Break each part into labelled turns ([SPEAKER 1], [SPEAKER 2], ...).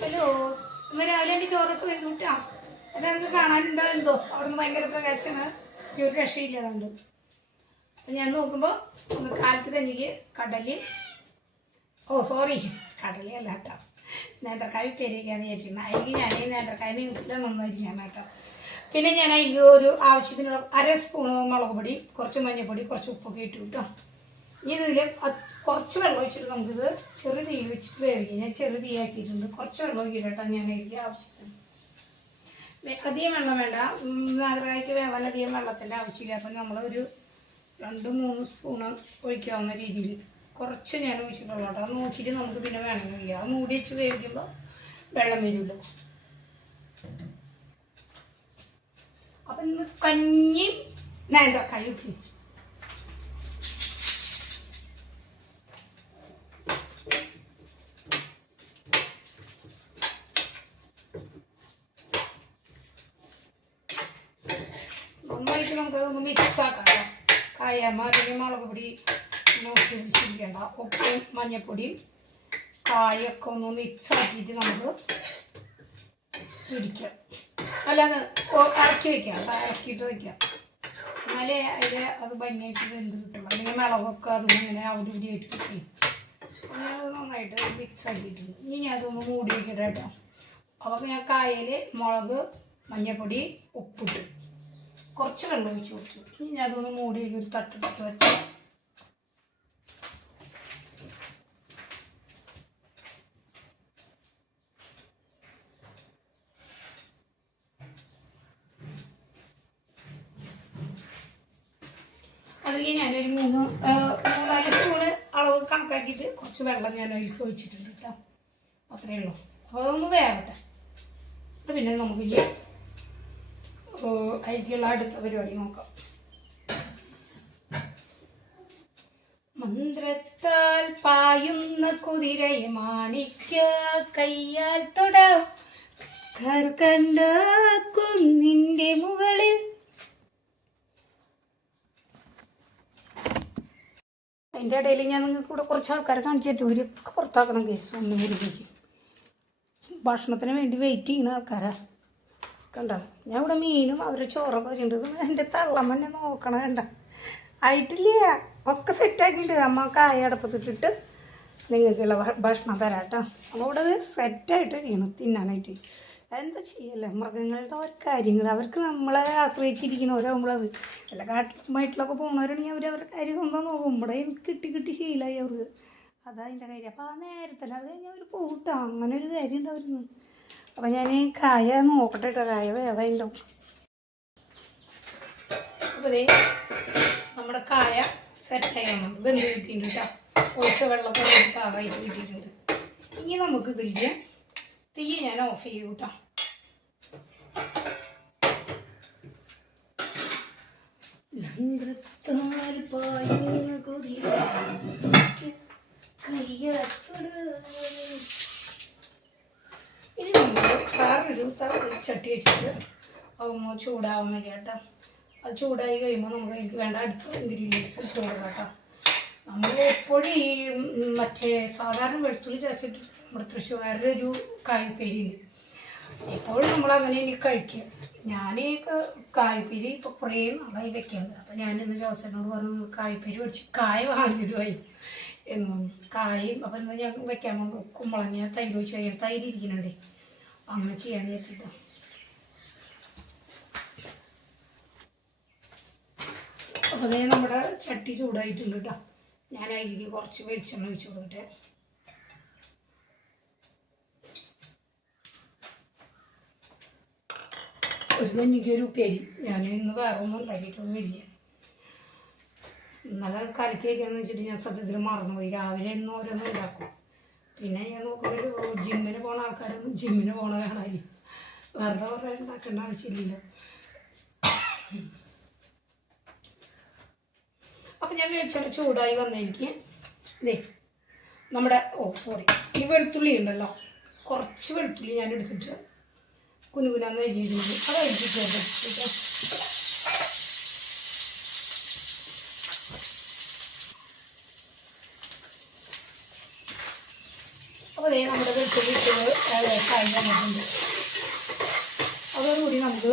[SPEAKER 1] Hello ഇന്ന് രാവിലെ എന്റെ ചോറൊക്കെ വരുന്നു കിട്ടാ അത് അങ്ങ് കാണാനുണ്ടോ എന്തോ? അവിടുന്ന് ഭയങ്കര പ്രകാശമാണ്. ഒരു രക്ഷയില്ല അതുകൊണ്ട്. ഞാൻ നോക്കുമ്പോൾ ഒന്ന് കാലത്ത് തന്നെ കടൽ ഓ സോറി കടലേ അല്ല കേട്ടോ. നേന്ത്രക്കായ ഉപ്പേരിക്കാന്ന് വിചാരിച്ചിരുന്നു. അതിലേക്ക് ഞാൻ ഈ നേന്ത്രക്കായ നീട്ടിലൊന്നും ഞാൻ കേട്ടോ. പിന്നെ ഞാൻ അതിൽ ഒരു ആവശ്യത്തിനുള്ള അര സ്പൂൺ മുളക് പൊടി കുറച്ച് മഞ്ഞൾപ്പൊടി കുറച്ച് ഉപ്പൊക്കെ ഇട്ടു കേട്ടോ. ഇനി ഇതിൽ കുറച്ച് വെള്ളം ഒഴിച്ചിട്ട് നമുക്കിത് ചെറു തീ വെച്ചിട്ട് വേവിക്കാം. ഞാൻ ചെറു തീ ആക്കിയിട്ടുണ്ട്. കുറച്ച് വെള്ളം ഒഴിക്കിട്ടോ ഞാൻ അതിലേക്ക് ആവശ്യത്തിന്. അധികം വെള്ളം വേണ്ട. നാഗരായ്ക്ക് വേവാൻ അധികം വെള്ളത്തിന്റെ ആവശ്യമില്ല. അപ്പം നമ്മളൊരു രണ്ട് മൂന്ന് സ്പൂണ് ഒഴിക്കാവുന്ന രീതിയിൽ കുറച്ച് ഞാൻ ഒഴിച്ചിട്ടുള്ളൂ കേട്ടോ. അത് നോക്കിയിട്ട് നമുക്ക് പിന്നെ വേണമെങ്കിൽ ഒഴിക്കാം അത് മൂടി വെച്ച് വേവിക്കുമ്പോൾ വെള്ളം വരുമല്ലോ അപ്പം ഇന്ന് കഞ്ഞിയും നേന്ത്രക്കായും ഇട്ടു നന്നായിട്ട് നമുക്കതൊന്ന് മിക്സ് ആക്കാം കായമ്മ അല്ലെങ്കിൽ മുളക് പൊടി നോക്കി പിടിച്ചിരിക്കേണ്ട. ഉപ്പും മഞ്ഞപ്പൊടിയും കായൊക്കെ ഒന്ന് മിക്സ് ആക്കിയിട്ട് നമുക്ക് പിടിക്കാം. അല്ലാതെ ഇറക്കി വെക്കാം കേട്ടോ ഇളക്കിയിട്ട് വെക്കാം. എന്നാലേ അതിൽ അത് ഭംഗിയായിട്ട് വെന്ത് കിട്ടും അല്ലെങ്കിൽ മുളകൊക്കെ അതും ഇങ്ങനെ അവിടെ ഇവിടെ ഇട്ട് കിട്ടി. അങ്ങനെ നന്നായിട്ട് മിക്സ് ആക്കിയിട്ടുണ്ട്. ഇനി ഞാൻ അതൊന്ന് മൂടി വയ്ക്കട്ടെ കേട്ടോ അപ്പോൾ ഞാൻ കായയിൽ മുളക് മഞ്ഞൾപ്പൊടി ഉപ്പിട്ട്. കുറച്ച് വെള്ളം ഒഴിച്ച് കൊടുത്തു. ഇനി അതൊന്ന് മൂടി ഒരു തട്ട് വെച്ച് അതിൽ ഞാനൊരു മൂന്ന് മൂന്നാൽ സ്പൂണ് അളവ് കണക്കാക്കിയിട്ട് കുറച്ച് വെള്ളം ഞാൻ അതിലേക്ക് ഒഴിച്ചിട്ടുണ്ട് കേട്ടോ. അത്രയേ ഉള്ളൂ. അപ്പോൾ അതൊന്ന് വേവട്ടെ. പിന്നെ നമുക്കില്ല അതിലേക്കുള്ള അടുത്ത പരിപാടി നോക്കാം. മന്ത്രത്താൽ പായുന്ന കുതിരയെ മാണിക്ക കയ്യാൽ തൊട. കണ്ട കുന്നിന്റെ മുകളിൽ. അതിന്റെ ഇടയിൽ ഞാൻ നിങ്ങൾക്ക് കൂടെ കുറച്ച് ആൾക്കാരെ കാണിച്ചിട്ട് ഒരു പുറത്താക്കണം കേസ് ഒന്നും കൂടി. ഭക്ഷണത്തിന് വേണ്ടി വെയിറ്റ് ചെയ്യുന്ന ആൾക്കാരാ. കണ്ട? ഞാൻ ഇവിടെ മീനും അവരെ ചോറൊക്കെ വെച്ചിട്ടുണ്ട്. എന്റെ തന്നെ നോക്കണ കണ്ട? ആയിട്ടില്ല? ഒക്കെ സെറ്റാക്കിയിട്ട് അമ്മ കായ അടപ്പത്തിട്ടിട്ട് നിങ്ങൾക്കുള്ള ഭക്ഷണം തരാം കേട്ടോ. അപ്പോൾ ഇവിടെ സെറ്റായിട്ട് ഇരിക്കണം തിന്നാനായിട്ട്. എന്താ ചെയ്യല്ലേ മൃഗങ്ങളുടെ ഓരോ കാര്യങ്ങൾ. അവർക്ക് നമ്മളെ ആശ്രയിച്ചിരിക്കണവരാകുമ്പോഴത് അല്ല കാട്ടിലും വയറ്റിലൊക്കെ പോകുന്നവരാണെങ്കിൽ അവർ അവരുടെ കാര്യം സ്വന്തം നോക്കും. ഇവിടെ കിട്ടി കിട്ടി ശീലമായി അവർക്ക്. അതാ അതിന്റെ കാര്യം. അപ്പോൾ ആ നേരത്തല്ല അത് കഴിഞ്ഞാൽ അവർ പോകട്ടോ അങ്ങനെ ഒരു കാര്യം ഉണ്ടായിരുന്നു അപ്പം ഞാൻ ഈ കായ നോക്കട്ടെ കേട്ടോ കായ അപ്പോൾ ദേ നമ്മുടെ കായ സെറ്റ് ചെയ്യണം വെന്ത് കിട്ടിയിട്ടുണ്ട് കേട്ടോ ഒഴിച്ച വെള്ളമൊക്കെ പാകമായിട്ട് കിട്ടിയിട്ടുണ്ട്. ഇനി നമുക്ക് ഇതിൽ തീ ഞാൻ ഓഫ് ചെയ്യും കേട്ടോ യന്ത്രത്താൽ പായുന്ന കുതിര കയ്യത്തൊട് ഇനി നമ്മൾ വേറൊരു ചട്ടി വെച്ചിട്ട് അതൊന്ന് ചൂടാവാൻ കേട്ടോ അത് ചൂടായി കഴിയുമ്പോൾ നമുക്ക് എനിക്ക് വേണ്ട അടുത്ത ഇൻഗ്രീഡിയൻസ് ഇട്ട് കൊടുക്കാം നമ്മൾ എപ്പോഴും ഈ മറ്റേ സാധാരണ വെളുത്തുള്ളി ചതച്ചിട്ട് നമ്മുടെ തൃശ്ശൂകാരുടെ ഒരു കായ്പേരിയുണ്ട് എപ്പോഴും നമ്മൾ അങ്ങനെ ഇനി കഴിക്കുക. ഞാൻ ഈ കായ്പേരി ഇപ്പോൾ കുറേ നാളായി വെക്കുന്നത് അപ്പം ഞാനിന്ന് ജോസനോട് പറഞ്ഞു കായ്പേരി മേടിച്ച് കായ വാങ്ങിച്ചിട്ട് എന്നും കായും അപ്പം ഇന്ന് ഞാൻ വെക്കാൻ കുമ്പളങ്ങ തൈര് കഴിയാൻ തൈര് ഇരിക്കുന്നുണ്ടേ. അങ്ങനെ ചെയ്യാന്ന് വിചാരിച്ചിട്ടോ. അപ്പോൾ അതേ നമ്മുടെ ചട്ടി ചൂടായിട്ടുണ്ട് കേട്ടോ. ഞാൻ അതിലേക്ക് കുറച്ച് വെളിച്ചെണ്ണ ഒഴിച്ചു കൊടുക്കട്ടെ. ഒരു കഞ്ഞിക്ക് ഒരു ഉപ്പേരി. ഞാൻ ഇന്ന് വേറെ ഒന്നും ഉണ്ടാക്കിയിട്ടൊന്നുമില്ല ഇന്നലെ കലക്കി വയ്ക്കാന്ന് വെച്ചിട്ട് ഞാൻ സത്യത്തിൽ മറന്നുപോയി. രാവിലെ ഇന്ന് ഓരോന്നും ഉണ്ടാക്കും. പിന്നെ ഞാൻ നോക്കുമ്പോൾ ജിമ്മിന് പോണ ആൾക്കാരൊന്നും ജിമ്മിന് പോണ കാണാനില്ല. വെറുതെ കുറേ ഉണ്ടാക്കേണ്ട ആവശ്യമില്ലല്ലോ. അപ്പം ഞാൻ വെളിച്ചെണ്ണ ചൂടായി വന്നെനിക്ക് ഇതേ നമ്മുടെ ഓ സോറി ഈ വെളുത്തുള്ളി ഉണ്ടല്ലോ. കുറച്ച് വെളുത്തുള്ളി ഞാൻ എടുത്തിട്ട് കുനുകുനാന്ന് കഴിഞ്ഞിട്ടുണ്ട് അത് എടുത്തിട്ട് അപ്പോൾ ഇതേ നമ്മുടെ വെളുത്തുള്ളി ഇട്ടത് ഏകദേശമായി വന്നിട്ടുണ്ട്. അതോടുകൂടി നമുക്ക്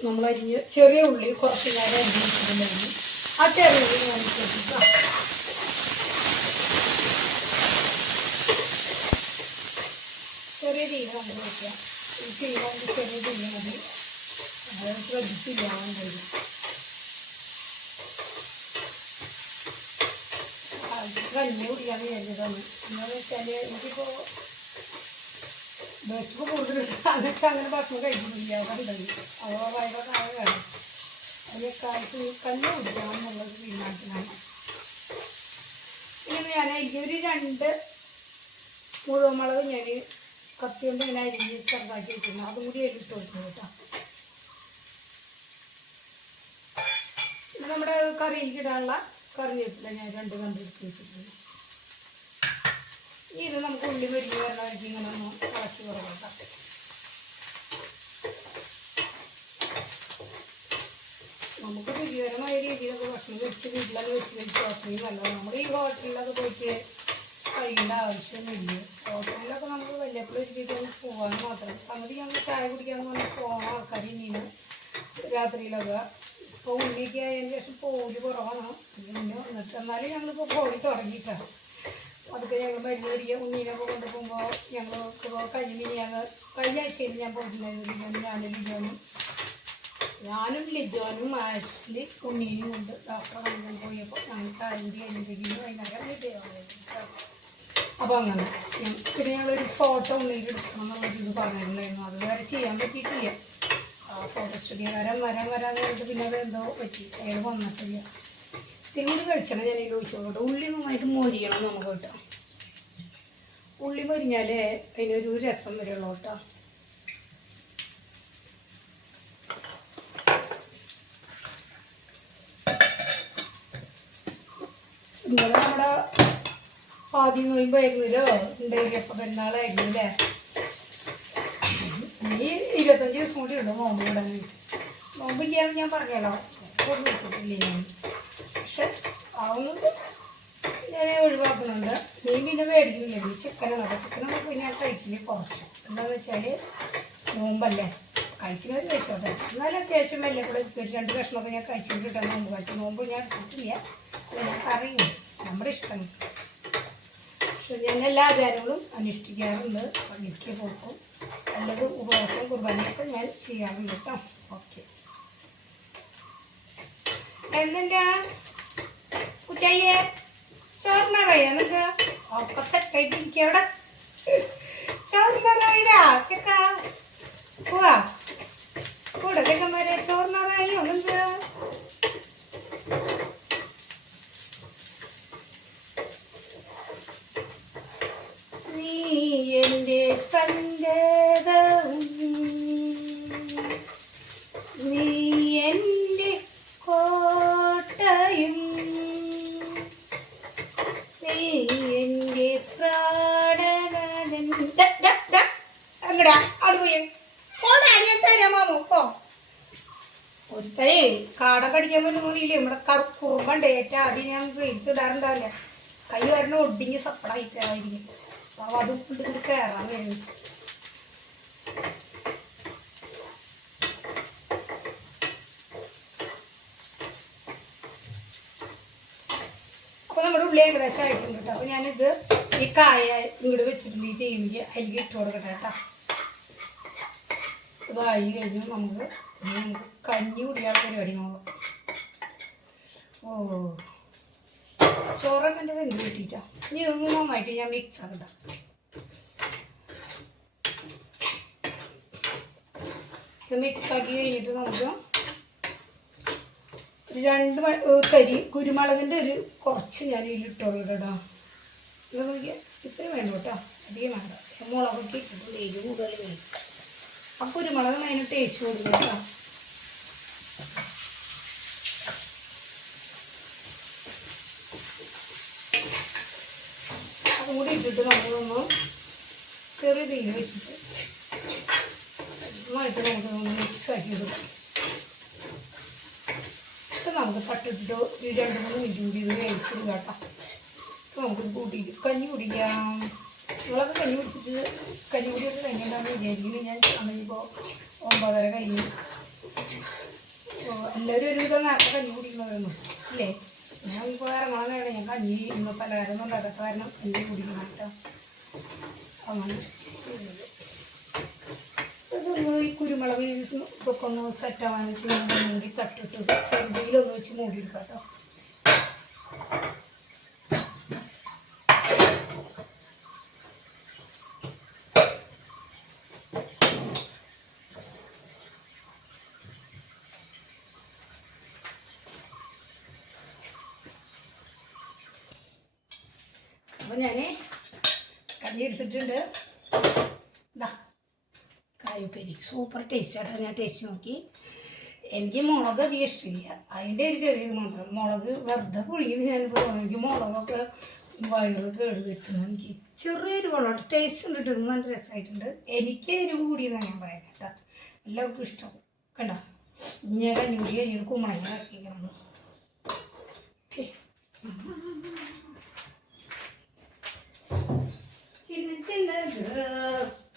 [SPEAKER 1] നമ്മൾ അരിഞ്ഞ് ചെറിയ ഉള്ളി കുറച്ച് നേരം അരിഞ്ഞ് വെച്ചിട്ടുണ്ടായിരുന്നു. ആ ചെറിയ ഉള്ളി ഞാൻ ഇട്ടിട്ടാ ചെറിയ രീതി നമുക്ക് വെക്കാം. ഈ നമുക്ക് ചെറിയ രീതി മതി അത് ശ്രദ്ധിച്ചില്ല വരും കഞ്ഞി കുടിക്കാൻ വിചാരിച്ചതാണ് എന്താണെന്ന് വെച്ചാൽ എനിക്കിപ്പോൾ വിശപ്പ് കൂടുതലുണ്ടാന്ന് വെച്ചാൽ അങ്ങനെ ഭക്ഷണം കഴിക്കുന്നില്ല അതുണ്ടായി അതോ വയറൊക്കെ ആകെ വേണം അതിന് കാലത്ത് കഞ്ഞി കുടിക്കണം എന്നുള്ളത് തീരുമാനത്തിലാണ് ഇനി ഞാൻ ഒരു രണ്ട് മുഴുവൻ ഞാൻ കത്തി കൊണ്ട് ഇങ്ങനെ അരിഞ്ഞ് ചെറുതാക്കി വെക്കുന്നു അതും കൂടി അതിലിട്ട് കൊടുക്കും കേട്ടോ നമ്മുടെ കറിയിലേക്ക് ഇടാനുള്ള കറിവേപ്പില ഞാൻ രണ്ട് കമ്പ് എടുത്ത് വെച്ചിട്ടുണ്ട്. ഇത് നമുക്ക് ഉള്ളി മരിഞ്ഞ് വരണമായിരിക്കും ഇങ്ങനെ ഒന്ന് കളച്ചു കുറവാക്കാം നമുക്ക് രുചികരമായ രീതിയിലൊക്കെ ഭക്ഷണം വെച്ച് വീട്ടിലൊക്കെ വെച്ച് കഴിച്ച് ഭക്ഷണം നല്ലതാണ് നമ്മുടെ ഈ ഹോട്ടലിലൊക്കെ പോയിട്ട് കഴിക്കേണ്ട ആവശ്യമൊന്നുമില്ല. ഹോട്ടലിലൊക്കെ നമുക്ക് വല്ലപ്പോഴും ഒരു രീതിയിൽ പോകാൻ മാത്രം. സംഗതി ഞങ്ങൾ ചായ കുടിക്കാൻ പോകുന്ന പോണ ആൾക്കാർ ഇനിയും രാത്രിയിലൊക്കെ ഇപ്പോൾ ഉള്ളിക്ക് ആയതിന് ശേഷം പോലി കുറവാണ് പിന്നെ എന്നാലും ഞങ്ങളിപ്പോൾ പോയി തുടങ്ങിയിട്ടാണ് അതൊക്കെ ഞങ്ങൾ മരുന്ന് മേടിക്കുക ഉണ്ണീനൊക്കെ കൊണ്ടുപോകുമ്പോൾ ഞങ്ങൾ കഴിഞ്ഞ മിനിയാന്ന് കഴിഞ്ഞ ആഴ്ചയിൽ ഞാൻ പോയിട്ടുണ്ടായിരുന്നു ബിരിയാണി ഞാനും ലിജോനും ഞാനും ലിജോനും ആഷ്ലി ഉണ്ണീനും കൊണ്ട് ഡോക്ടറെ കണ്ടുകൊണ്ട് പോയപ്പോൾ ഞാൻ കാര്യം കഴിഞ്ഞിരിക്കുന്നു വൈകുന്നേരം അപ്പോൾ അങ്ങനെ പിന്നെ ഞങ്ങളൊരു ഫോട്ടോ ഉണ്ടെങ്കിൽ എടുക്കണം എന്നുള്ളത് ഇത് പറഞ്ഞിട്ടുണ്ടായിരുന്നു. അത് വരെ ചെയ്യാൻ പറ്റിയിട്ടില്ല. ആ ഫോട്ടോ സ്റ്റുഡിയോ വരാൻ വരാൻ പറഞ്ഞിട്ട് പിന്നെ അത് പറ്റി. അയാൾ വന്നിട്ടില്ല. തിരുമുടി കഴിച്ചണം ഞാൻ ഇതിൽ ഒഴിച്ചോട്ടെ ഉള്ളി നന്നായിട്ട് മൊരിയണം നമുക്ക് കേട്ടോ. ഉള്ളി മൊരിഞ്ഞാലേ അതിനൊരു രസം വരുള്ളൂ കേട്ടോ. ഇന്നലെ നമ്മുടെ ആദ്യം നോയിമ്പായിരുന്നല്ലോ. ഉണ്ടായിരിക്കും പെരുന്നാളായിരുന്നു അല്ലേ? ഇരുപത്തഞ്ച് ദിവസം കൂടി ഉണ്ട് നോമ്പ് കൂടാൻ നോമ്പ് ഇല്ലാന്ന് ഞാൻ പറഞ്ഞല്ലോ. വെച്ചിട്ടില്ല ഞാൻ. പക്ഷെ ആവുന്നത് ഞാൻ ഒഴിവാക്കുന്നുണ്ട്. മീൻ പിന്നെ മേടിക്കുന്നില്ല ചിക്കനാണ് ചിക്കനൊക്കെ പിന്നെ ഞാൻ കഴിക്കില്ല കുറച്ച്. എന്താണെന്ന് വെച്ചാൽ നോമ്പല്ലേ? കഴിക്കുന്നവർ കഴിച്ചോട്ടെ എന്നാലും അത്യാവശ്യം വലിയ കൂടെ ഒരു രണ്ട് കഷ്ണമൊക്കെ ഞാൻ കഴിച്ചിട്ട് കിട്ടാൻ നോമ്പ്. കഴിക്കും നോമ്പ് ഞാൻ അത് ഞാൻ പറയും. നമ്മുടെ ഇഷ്ടം. പക്ഷെ ഞാൻ എല്ലാ ആചാരങ്ങളും അനുഷ്ഠിക്കാറുണ്ട്. പള്ളിക്ക് പോക്കും. അല്ലെങ്കിൽ ഉപവാസം കുർബാനയൊക്കെ ഞാൻ ചെയ്യാറുണ്ട് കേട്ടോ ഓക്കെ. എന്തെന്താ ഉച്ചയ്യേ ചോറിനറിയാ നിനക്ക് ഒക്കെ സെറ്റായിട്ടിരിക്കുക അവിടെ. ചോറിനറിയാ ചെക്ക. പോവാ. കൂടെ ചെക്കന്മാരെ ചോറിനറിയോ നിങ്ങൾക്ക് നീ എന്റെ സങ്കേതവും നീ എന്റെ കോട്ടയും നീ എന്റെ പ്രാണനാഥൻ ദാ, ദാ, ദാ. അങ്ങടാ അവിടെ പോയേ പോടാ ഞാൻ തരാം മാമു പോ ഒരുത്തരേ കാട കടിക്കാൻ പറ്റുന്നില്ലേ നമ്മുടെ കുറുമ്പണ്ട് ഏറ്റവും ആദ്യം ഞാൻ റീൽസ് ഇടാറുണ്ടാവില്ല. കൈ വരണ ഒടിഞ്ഞ് സപ്പടായിട്ടായിരിക്കും അപ്പൊ അത് കൊണ്ട് കയറാൻ വരുന്നു അപ്പൊ നമ്മുടെ ഉള്ളി ഏകദേശം ആയിട്ടുണ്ട് കേട്ടോ അപ്പൊ ഞാനിത് ഈ കായ ഇങ്ങോട്ട് വെച്ചിട്ടുണ്ട് ഈ ചെയ്യുമ്പോൾ അതിലേക്ക് ഇട്ട് കൊടുക്കട്ടെ കേട്ടോ ഇതായി കഴിഞ്ഞു നമുക്ക് കഞ്ഞി കുടിയാനുള്ള പരിപാടി ഓ. ചോറൊക്കെ എന്റെ വെന്ത് കിട്ടിയിട്ടാ. ഇനി ഇതൊന്നും ഞാൻ മിക്സ് ആക്കണ്ട. ഇത് മിക്സ് ആക്കി കഴിഞ്ഞിട്ട് നമുക്ക് രണ്ട് തരി കുരുമുളകിന്റെ ഒരു കുറച്ച് ഞാൻ ഇതിലിട്ടോളൂ കേട്ടോ. ഇത് നോക്കിയാൽ ഇത്രയും വേണ്ട കേട്ടോ. അധികം വേണ്ട. മുളകൊക്കെ ഇട്ടിട്ടുണ്ട് എരിവ് കൂടുതൽ ആ കുരുമുളക് അതിന് ടേസ്റ്റ് കൊടുക്കുക കേട്ടോ അതും കൂടി ഇട്ടിട്ട് നമുക്കൊന്ന് ചെറിയ തീയിൽ വെച്ചിട്ട് നന്നായിട്ട് നമുക്കൊന്ന് മിക്സ് ആക്കി കൊടുക്കാം നമുക്ക് പട്ടിട്ടിട്ട് ഒരു രണ്ട് മൂന്ന് മിനിറ്റ് കൂടി ഇത് കഴിച്ചിടുക കേട്ടോ നമുക്ക് കൂട്ടിയിട്ട് കഞ്ഞി കുടിക്കാം. നിങ്ങളൊക്കെ കഞ്ഞി കുടിച്ചിട്ട് കഞ്ഞി കുടിയൊക്കെ കഴിഞ്ഞിട്ടാണ് വിചാരിക്കുന്നത്. ഞാൻ അമ്മയിപ്പോൾ ഒമ്പതര കഴിഞ്ഞു. എല്ലാവരും എല്ലാവരും ഒരുവിധം നേരത്തെ കഞ്ഞി കുടിക്കുന്നവരൊന്നും ഇല്ലേ? ഞാൻ ഇപ്പോൾ ഇറങ്ങണമെന്നാണ് ഞാൻ കഞ്ഞി ഇന്ന് പലഹാരം ഉണ്ടാക്കാത്ത കാരണം കഞ്ഞി കുടിക്കണം കേട്ടോ. അങ്ങനെ. ഇതൊന്ന് ഈ കുരുമുളക് ഇതൊക്കെ ഒന്ന് സെറ്റ് ആവാനായിട്ട് ഞാൻ മൂടി തട്ടിട്ട് ചെറുതിയിലൊന്ന് വെച്ച് മൂടിയെടുക്കാം കേട്ടോ. അപ്പോൾ ഞാൻ കഞ്ഞി എടുത്തിട്ടുണ്ട്. ഇതാ കായുപ്പേരി. സൂപ്പർ ടേസ്റ്റായിട്ട് ഞാൻ ടേസ്റ്റ് നോക്കി. എനിക്ക് മുളക് അധികം ഇഷ്ടമില്ല അതിന്റെ ഒരു ചെറിയത് മാത്രം. മുളക് വെറുതെ പുഴുകിയത് ഞാനിപ്പോൾ തോന്നുന്നു എനിക്ക് മുളകൊക്കെ വയറ് കേട് കിട്ടുന്നു എനിക്ക് ചെറിയൊരു വെള്ളം ടേസ്റ്റ് ഉണ്ട് കേട്ടോ. നല്ല രസമായിട്ടുണ്ട് എനിക്ക് എരിവ് കൂടിയെന്നാണ് ഞാൻ പറയുന്നത് കേട്ടോ. എല്ലാവർക്കും ഇഷ്ടം. കണ്ടോ? ഞാൻ കഞ്ഞി കൂടി കുമ്പളങ്ങ ഇറക്കിക്കണം legend.